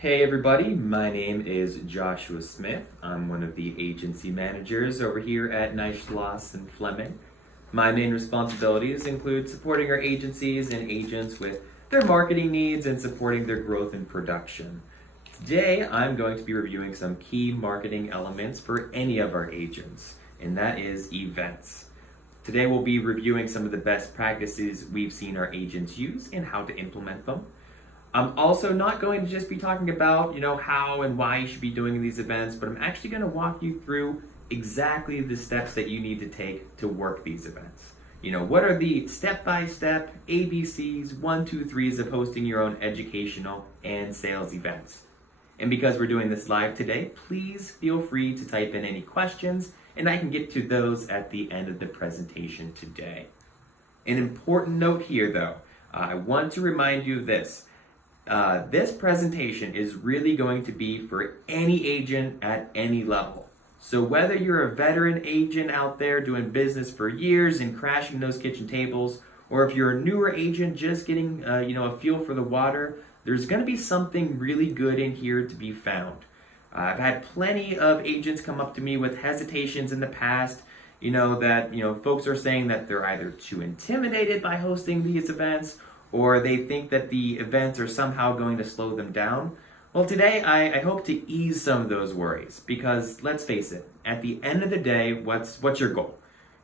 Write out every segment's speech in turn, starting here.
Hey everybody, my name is Joshua Smith. I'm one of the agency managers over here at Schloss and Fleming. My main responsibilities include supporting our agencies and agents with their marketing needs and supporting their growth and production. Today, I'm going to be reviewing some key marketing elements for any of our agents, and that is events. Today, we'll be reviewing some of the best practices we've seen our agents use and how to implement them. I'm also not going to just be talking about, how and why you should be doing these events, but I'm actually going to walk you through exactly the steps that you need to take to work these events. What are the step-by-step ABCs, 1, 2, 3s of hosting your own educational and sales events. And because we're doing this live today, please feel free to type in any questions, and I can get to those at the end of the presentation today. An important note here, though, I want to remind you of this. This presentation is really going to be for any agent at any level. So whether you're a veteran agent out there doing business for years and crashing those kitchen tables, or if you're a newer agent just getting a feel for the water, there's going to be something really good in here to be found. I've had plenty of agents come up to me with hesitations in the past, that folks are saying that they're either too intimidated by hosting these events, or they think that the events are somehow going to slow them down. Well, today I hope to ease some of those worries, because let's face it, at the end of the day, what's your goal?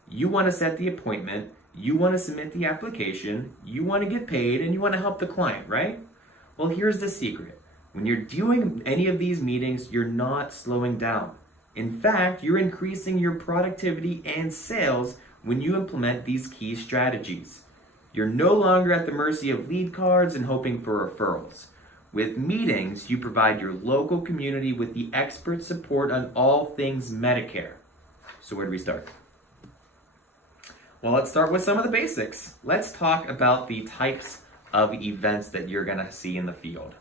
You want to set the appointment, you want to submit the application, you want to get paid, and you want to help the client, right? Well, here's the secret. When you're doing any of these meetings, you're not slowing down. In fact, you're increasing your productivity and sales when you implement these key strategies. You're no longer at the mercy of lead cards and hoping for referrals. With meetings, you provide your local community with the expert support on all things Medicare. So where do we start? Well, let's start with some of the basics. Let's talk about the types of events that you're going to see in the field.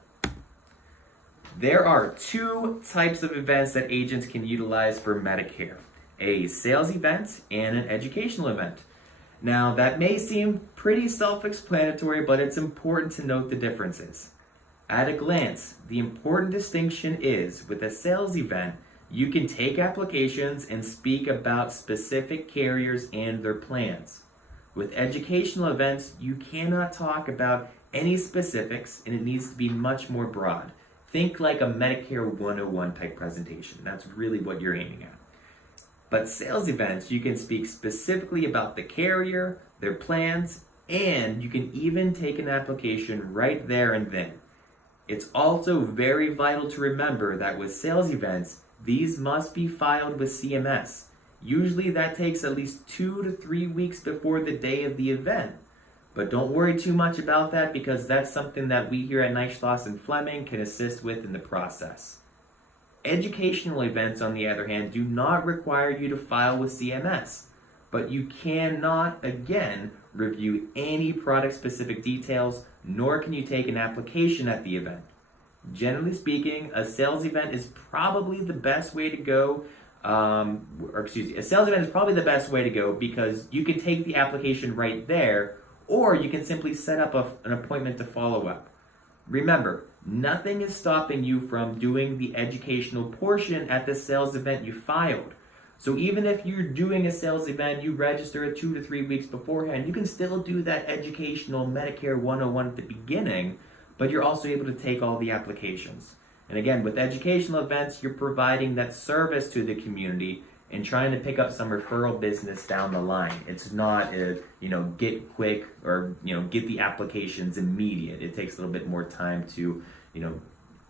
There are two types of events that agents can utilize for Medicare: a sales event and an educational event. Now, that may seem pretty self-explanatory, but it's important to note the differences. At a glance, the important distinction is, with a sales event, you can take applications and speak about specific carriers and their plans. With educational events, you cannot talk about any specifics, and it needs to be much more broad. Think like a Medicare 101 type presentation. That's really what you're aiming at. But sales events, you can speak specifically about the carrier, their plans, and you can even take an application right there and then. It's also very vital to remember that with sales events, these must be filed with CMS. Usually that takes at least 2 to 3 weeks before the day of the event. But don't worry too much about that, because that's something that we here at Schloss and Fleming can assist with in the process. Educational events, on the other hand, do not require you to file with CMS, but you cannot, again, review any product-specific details, nor can you take an application at the event. Generally speaking, a sales event is probably the best way to go, a sales event is probably the best way to go, because you can take the application right there, or you can simply set up an appointment to follow up. Remember, nothing is stopping you from doing the educational portion at the sales event you filed. So even if you're doing a sales event, you register it 2 to 3 weeks beforehand, you can still do that educational Medicare 101 at the beginning, but you're also able to take all the applications. And again, with educational events, you're providing that service to the community and trying to pick up some referral business down the line. It's not get quick or, get the applications immediate. It takes a little bit more time to,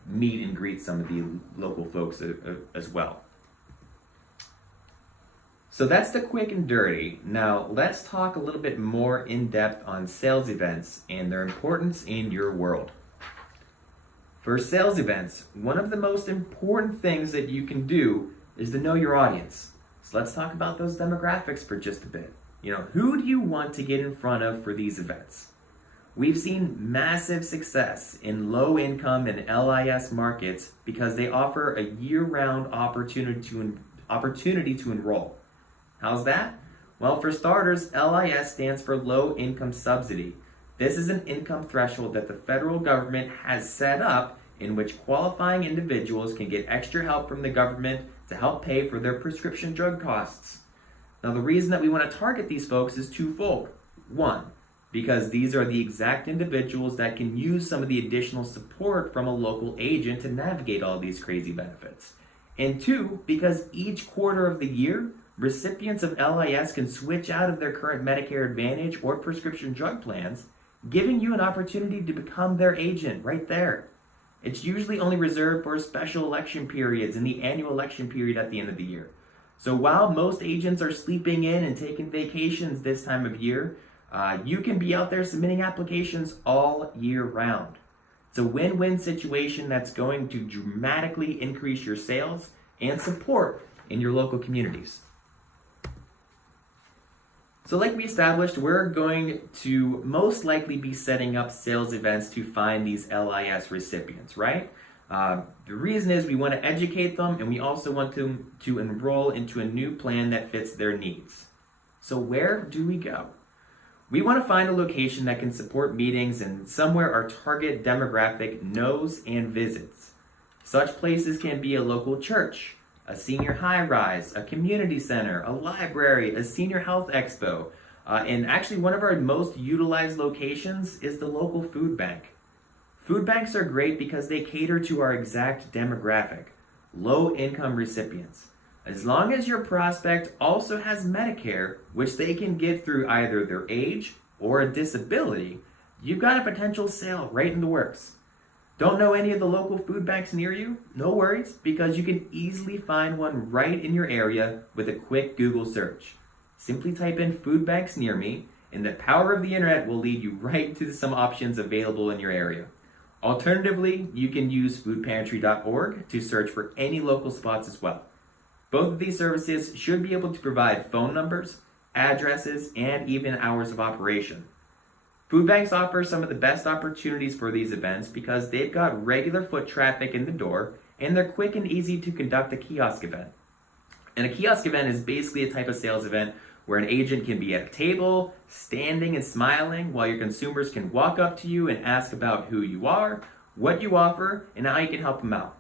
meet and greet some of the local folks as well. So that's the quick and dirty. Now let's talk a little bit more in depth on sales events and their importance in your world. For sales events, one of the most important things that you can do is to know your audience. So let's talk about those demographics for just a bit. Who do you want to get in front of for these events? We've seen massive success in low-income and LIS markets because they offer a year-round opportunity to enroll. How's that? Well, for starters, LIS stands for Low Income Subsidy. This is an income threshold that the federal government has set up in which qualifying individuals can get extra help from the government to help pay for their prescription drug costs. Now, the reason that we want to target these folks is twofold. One, because these are the exact individuals that can use some of the additional support from a local agent to navigate all these crazy benefits. And two, because each quarter of the year, recipients of LIS can switch out of their current Medicare Advantage or prescription drug plans, giving you an opportunity to become their agent right there. It's usually only reserved for special election periods and the annual election period at the end of the year. So while most agents are sleeping in and taking vacations this time of year, you can be out there submitting applications all year round. It's a win-win situation that's going to dramatically increase your sales and support in your local communities. So like we established, we're going to most likely be setting up sales events to find these LIS recipients, right? The reason is we want to educate them, and we also want them to enroll into a new plan that fits their needs. So where do we go? We want to find a location that can support meetings and somewhere our target demographic knows and visits. Such places can be a local church, a senior high-rise, a community center, a library, a senior health expo, and actually one of our most utilized locations is the local food bank. Food banks are great because they cater to our exact demographic, low-income recipients. As long as your prospect also has Medicare, which they can get through either their age or a disability, you've got a potential sale right in the works. Don't know any of the local food banks near you? No worries, because you can easily find one right in your area with a quick Google search. Simply type in food banks near me, and the power of the internet will lead you right to some options available in your area. Alternatively, you can use foodpantry.org to search for any local spots as well. Both of these services should be able to provide phone numbers, addresses, and even hours of operation. Food banks offer some of the best opportunities for these events because they've got regular foot traffic in the door and they're quick and easy to conduct a kiosk event. And a kiosk event is basically a type of sales event where an agent can be at a table, standing and smiling, while your consumers can walk up to you and ask about who you are, what you offer, and how you can help them out.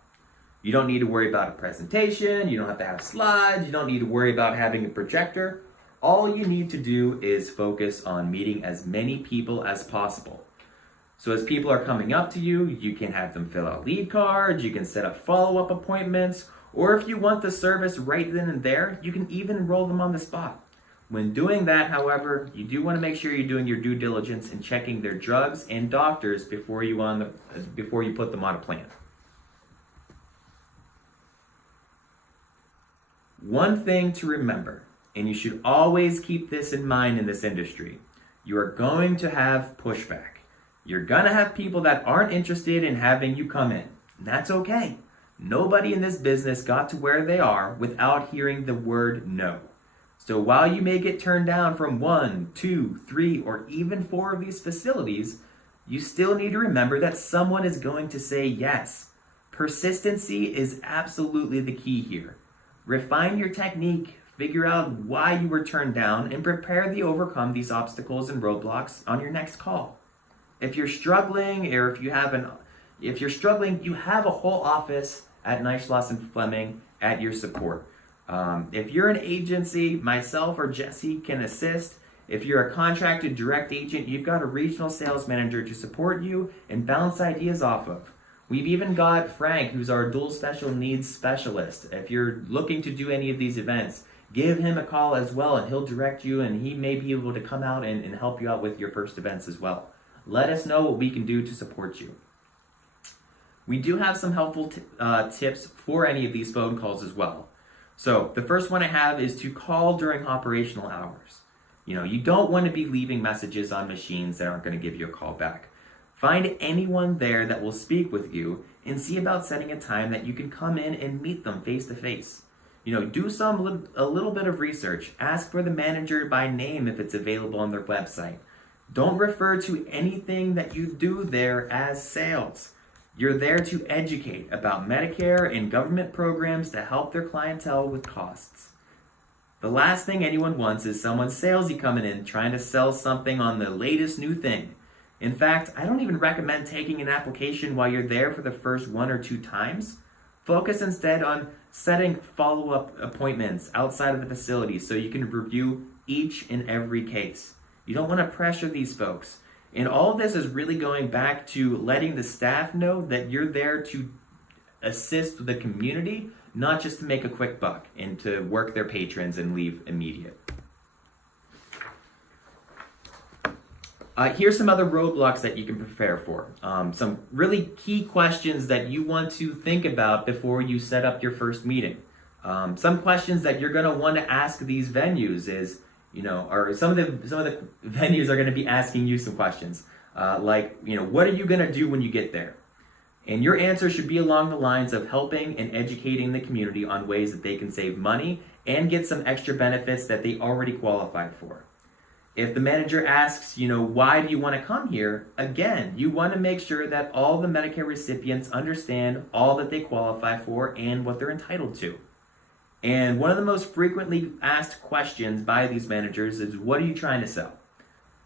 You don't need to worry about a presentation, you don't have to have slides, you don't need to worry about having a projector. All you need to do is focus on meeting as many people as possible. So as people are coming up to you, you can have them fill out lead cards, you can set up follow-up appointments, or if you want the service right then and there, you can even enroll them on the spot. When doing that, however, you do want to make sure you're doing your due diligence and checking their drugs and doctors before you put them on a plan. One thing to remember, and you should always keep this in mind in this industry, you are going to have pushback. You're going to have people that aren't interested in having you come in. And that's okay. Nobody in this business got to where they are without hearing the word no. So while you may get turned down from 1, 2, 3, or even 4 of these facilities, you still need to remember that someone is going to say yes. Persistency is absolutely the key here. Refine your technique, figure out why you were turned down, and prepare to overcome these obstacles and roadblocks on your next call. If you're struggling, or if you're struggling, you have a whole office at Neishloss and Fleming at your support. If you're an agency, myself or Jesse can assist. If you're a contracted direct agent, you've got a regional sales manager to support you and bounce ideas off of. We've even got Frank, who's our dual special needs specialist. If you're looking to do any of these events, give him a call as well, and he'll direct you, and he may be able to come out and help you out with your first events as well. Let us know what we can do to support you. We do have some helpful tips for any of these phone calls as well. So the first one I have is to call during operational hours. You don't want to be leaving messages on machines that aren't going to give you a call back. Find anyone there that will speak with you and see about setting a time that you can come in and meet them face to face. Do a little bit of research. Ask for the manager by name if it's available on their website. Don't refer to anything that you do there as sales. You're there to educate about Medicare and government programs to help their clientele with costs. The last thing anyone wants is someone salesy coming in trying to sell something on the latest new thing. In fact, I don't even recommend taking an application while you're there for the first 1 or 2 times. Focus instead on setting follow-up appointments outside of the facility so you can review each and every case. You don't want to pressure these folks. And all of this is really going back to letting the staff know that you're there to assist the community, not just to make a quick buck and to work their patrons and leave immediate. Here's some other roadblocks that you can prepare for. Some really key questions that you want to think about before you set up your first meeting. Some questions that you're going to want to ask these venues is, or some of the venues are going to be asking you some questions, like, what are you going to do when you get there? And your answer should be along the lines of helping and educating the community on ways that they can save money and get some extra benefits that they already qualified for. If the manager asks, why do you want to come here? Again, you want to make sure that all the Medicare recipients understand all that they qualify for and what they're entitled to. And one of the most frequently asked questions by these managers is, what are you trying to sell?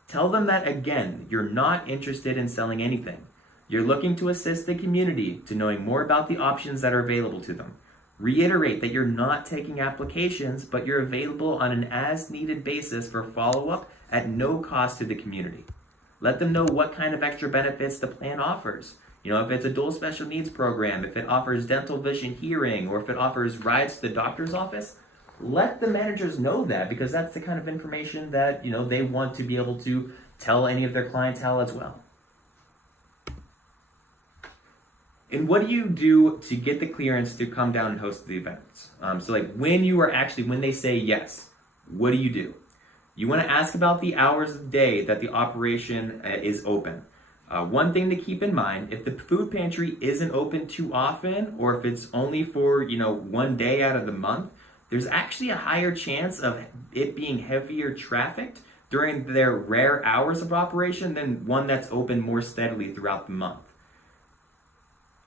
Tell them that, again, you're not interested in selling anything. You're looking to assist the community to knowing more about the options that are available to them. Reiterate that you're not taking applications, but you're available on an as-needed basis for follow-up at no cost to the community. Let them know what kind of extra benefits the plan offers. If it's a dual special needs program, if it offers dental, vision, hearing, or if it offers rides to the doctor's office, let the managers know that, because that's the kind of information that, they want to be able to tell any of their clientele as well. And what do you do to get the clearance to come down and host the events? So when they say yes, what do? You want to ask about the hours of the day that the operation is open. One thing to keep in mind, if the food pantry isn't open too often, or if it's only for, one day out of the month, there's actually a higher chance of it being heavier trafficked during their rare hours of operation than one that's open more steadily throughout the month.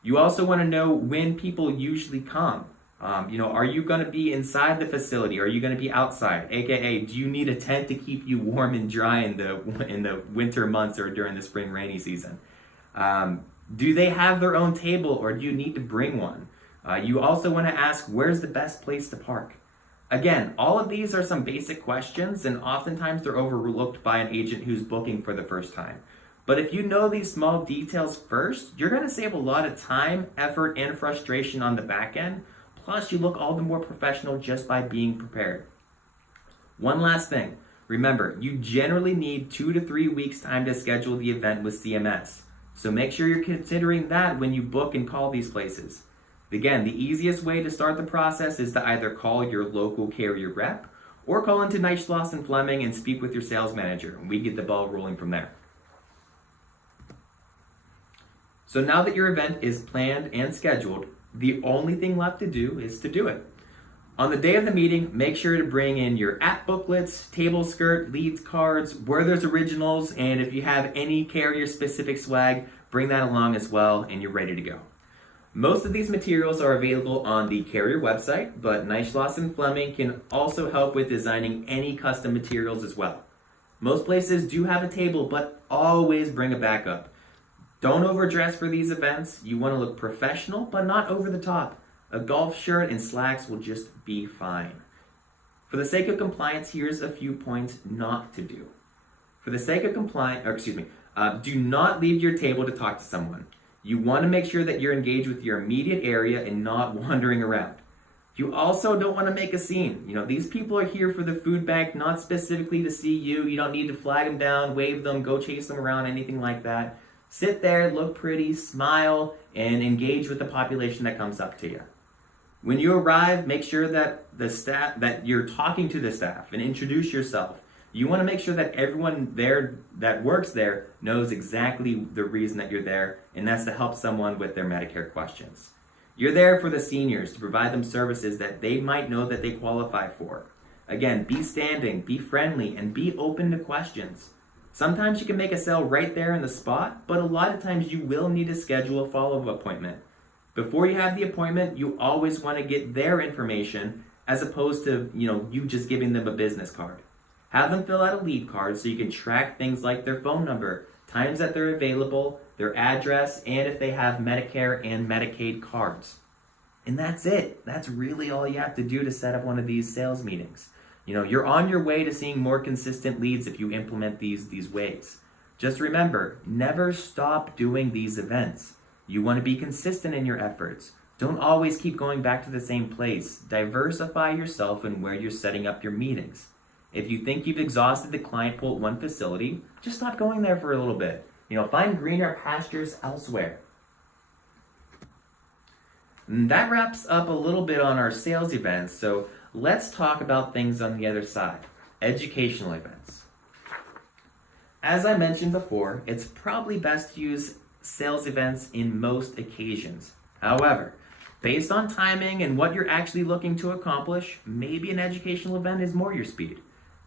You also want to know when people usually come. Are you going to be inside the facility? Are you going to be outside? AKA, do you need a tent to keep you warm and dry in the winter months or during the spring rainy season? Do they have their own table, or do you need to bring one? You also want to ask, where's the best place to park? Again, all of these are some basic questions, and oftentimes they're overlooked by an agent who's booking for the first time. But if you know these small details first, you're going to save a lot of time, effort, and frustration on the back end. Plus, you look all the more professional just by being prepared. One last thing. Remember, you generally need 2 to 3 weeks time to schedule the event with CMS. So make sure you're considering that when you book and call these places. Again, the easiest way to start the process is to either call your local carrier rep or call into Knight, Schloss & Fleming and speak with your sales manager, and we get the ball rolling from there. So now that your event is planned and scheduled, the only thing left to do is to do it. On the day of the meeting, make sure to bring in your app booklets, table skirt, leads cards, Werther's originals, and if you have any carrier-specific swag, bring that along as well, and you're ready to go. Most of these materials are available on the carrier website, but Knight, Schloss & Fleming can also help with designing any custom materials as well. Most places do have a table, but always bring a backup. Don't overdress for these events. You want to look professional, but not over the top. A golf shirt and slacks will just be fine. For the sake of compliance, here's a few points not to do. For the sake of compliance, do not leave your table to talk to someone. You want to make sure that you're engaged with your immediate area and not wandering around. You also don't want to make a scene. These people are here for the food bank, not specifically to see you. You don't need to flag them down, wave them, go chase them around, anything like that. Sit there, look pretty, smile, and engage with the population that comes up to you. When you arrive, make sure that you're talking to the staff and introduce yourself. You want to make sure that everyone there that works there knows exactly the reason that you're there, and that's to help someone with their Medicare questions. You're there for the seniors to provide them services that they might know that they qualify for. Again, be standing, be friendly, and be open to questions. Sometimes you can make a sale right there in the spot, but a lot of times you will need to schedule a follow-up appointment. Before you have the appointment, you always want to get their information as opposed to, you just giving them a business card. Have them fill out a lead card so you can track things like their phone number, times that they're available, their address, and if they have Medicare and Medicaid cards. And that's it. That's really all you have to do to set up one of these sales meetings. You're on your way to seeing more consistent leads if you implement these ways. Just remember, never stop doing these events. You want to be consistent in your efforts. Don't always keep going back to the same place. Diversify yourself in where you're setting up your meetings. If you think you've exhausted the client pool at one facility, just stop going there for a little bit. Find greener pastures elsewhere. And that wraps up a little bit on our sales events, so let's talk about things on the other side, educational events. As I mentioned before, it's probably best to use sales events in most occasions. However, based on timing and what you're actually looking to accomplish, maybe an educational event is more your speed.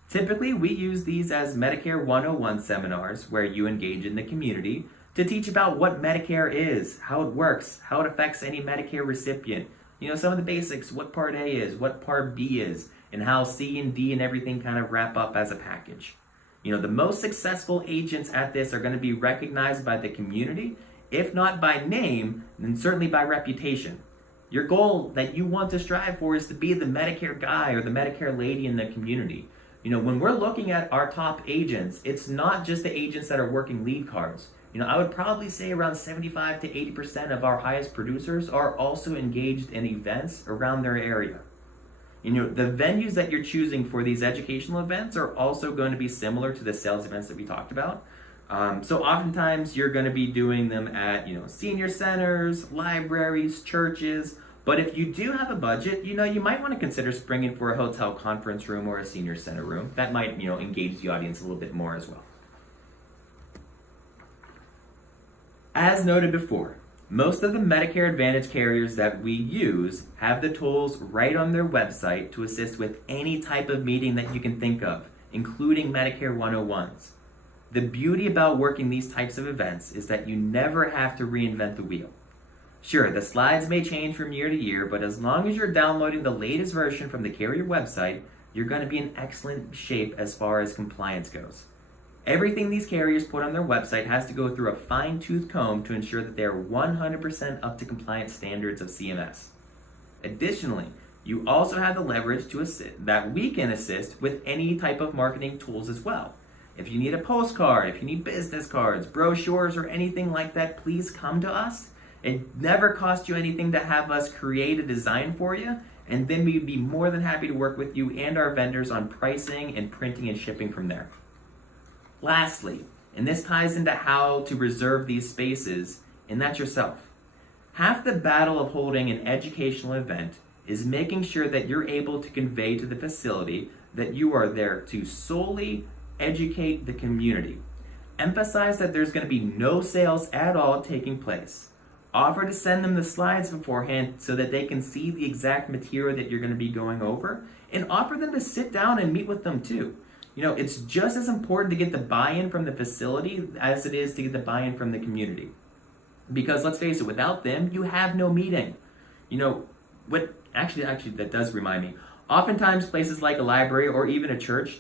Typically, we use these as Medicare 101 seminars where you engage in the community to teach about what Medicare is, how it works, how it affects any Medicare recipient. Some of the basics, what Part A is, what Part B is, and how C and D and everything kind of wrap up as a package. The most successful agents at this are going to be recognized by the community, if not by name, then certainly by reputation. Your goal that you want to strive for is to be the Medicare guy or the Medicare lady in the community. When we're looking at our top agents, it's not just the agents that are working lead cards. I would probably say around 75 to 80% of our highest producers are also engaged in events around their area. The venues that you're choosing for these educational events are also going to be similar to the sales events that we talked about. So oftentimes you're going to be doing them at, senior centers, libraries, churches. But if you do have a budget, you might want to consider springing for a hotel conference room or a senior center room. That might, engage the audience a little bit more as well. As noted before, most of the Medicare Advantage carriers that we use have the tools right on their website to assist with any type of meeting that you can think of, including Medicare 101s. The beauty about working these types of events is that you never have to reinvent the wheel. Sure, the slides may change from year to year, but as long as you're downloading the latest version from the carrier website, you're going to be in excellent shape as far as compliance goes. Everything these carriers put on their website has to go through a fine-tooth comb to ensure that they're 100% up to compliance standards of CMS. Additionally, you also have the leverage that we can assist with any type of marketing tools as well. If you need a postcard, if you need business cards, brochures, or anything like that, please come to us. It never costs you anything to have us create a design for you, and then we'd be more than happy to work with you and our vendors on pricing and printing and shipping from there. Lastly, and this ties into how to reserve these spaces, and that's yourself. Half the battle of holding an educational event is making sure that you're able to convey to the facility that you are there to solely educate the community. Emphasize that there's going to be no sales at all taking place. Offer to send them the slides beforehand so that they can see the exact material that you're going to be going over, and offer them to sit down and meet with them too. It's just as important to get the buy-in from the facility as it is to get the buy-in from the community. Because let's face it, without them, you have no meeting. Actually, that does remind me. Oftentimes, places like a library or even a church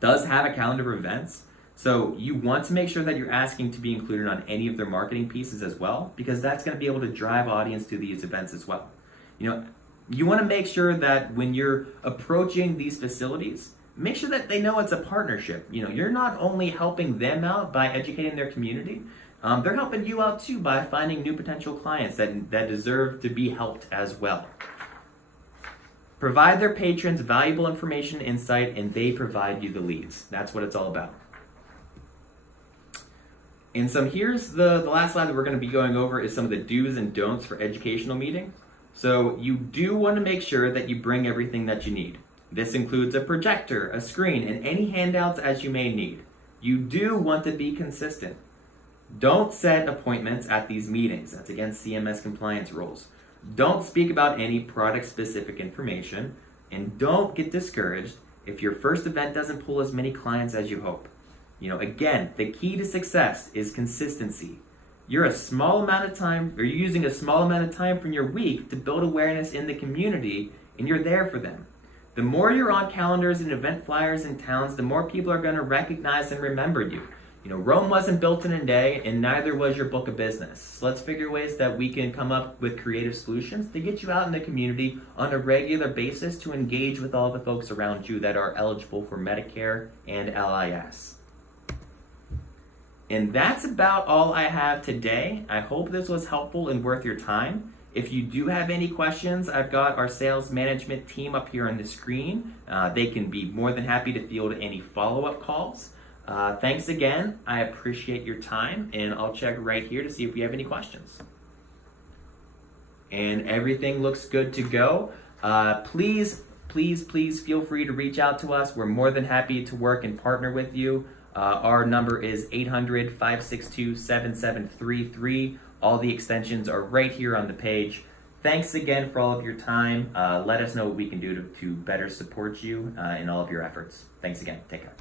does have a calendar of events. So you want to make sure that you're asking to be included on any of their marketing pieces as well, because that's going to be able to drive audience to these events as well. You want to make sure that when you're approaching these facilities, make sure that they know it's a partnership. You're not only helping them out by educating their community, they're helping you out too by finding new potential clients that deserve to be helped as well. Provide their patrons valuable information, insight, and they provide you the leads. That's what it's all about. And here's the last slide that we're going to be going over is some of the do's and don'ts for educational meetings. So you do want to make sure that you bring everything that you need. This includes a projector, a screen, and any handouts as you may need. You do want to be consistent. Don't set appointments at these meetings. That's against CMS compliance rules. Don't speak about any product-specific information, and don't get discouraged if your first event doesn't pull as many clients as you hope. Again, the key to success is consistency. You're using a small amount of time from your week to build awareness in the community, and you're there for them. The more you're on calendars and event flyers in towns, the more people are going to recognize and remember you. Rome wasn't built in a day, and neither was your book of business. So let's figure ways that we can come up with creative solutions to get you out in the community on a regular basis to engage with all the folks around you that are eligible for Medicare and LIS. And that's about all I have today. I hope this was helpful and worth your time. If you do have any questions, I've got our sales management team up here on the screen. They can be more than happy to field any follow-up calls. Thanks again. I appreciate your time, and I'll check right here to see if we have any questions. And everything looks good to go. Please feel free to reach out to us. We're more than happy to work and partner with you. Our number is 800-562-7733. All the extensions are right here on the page. Thanks again for all of your time. Let us know what we can do to better support you in all of your efforts. Thanks again. Take care.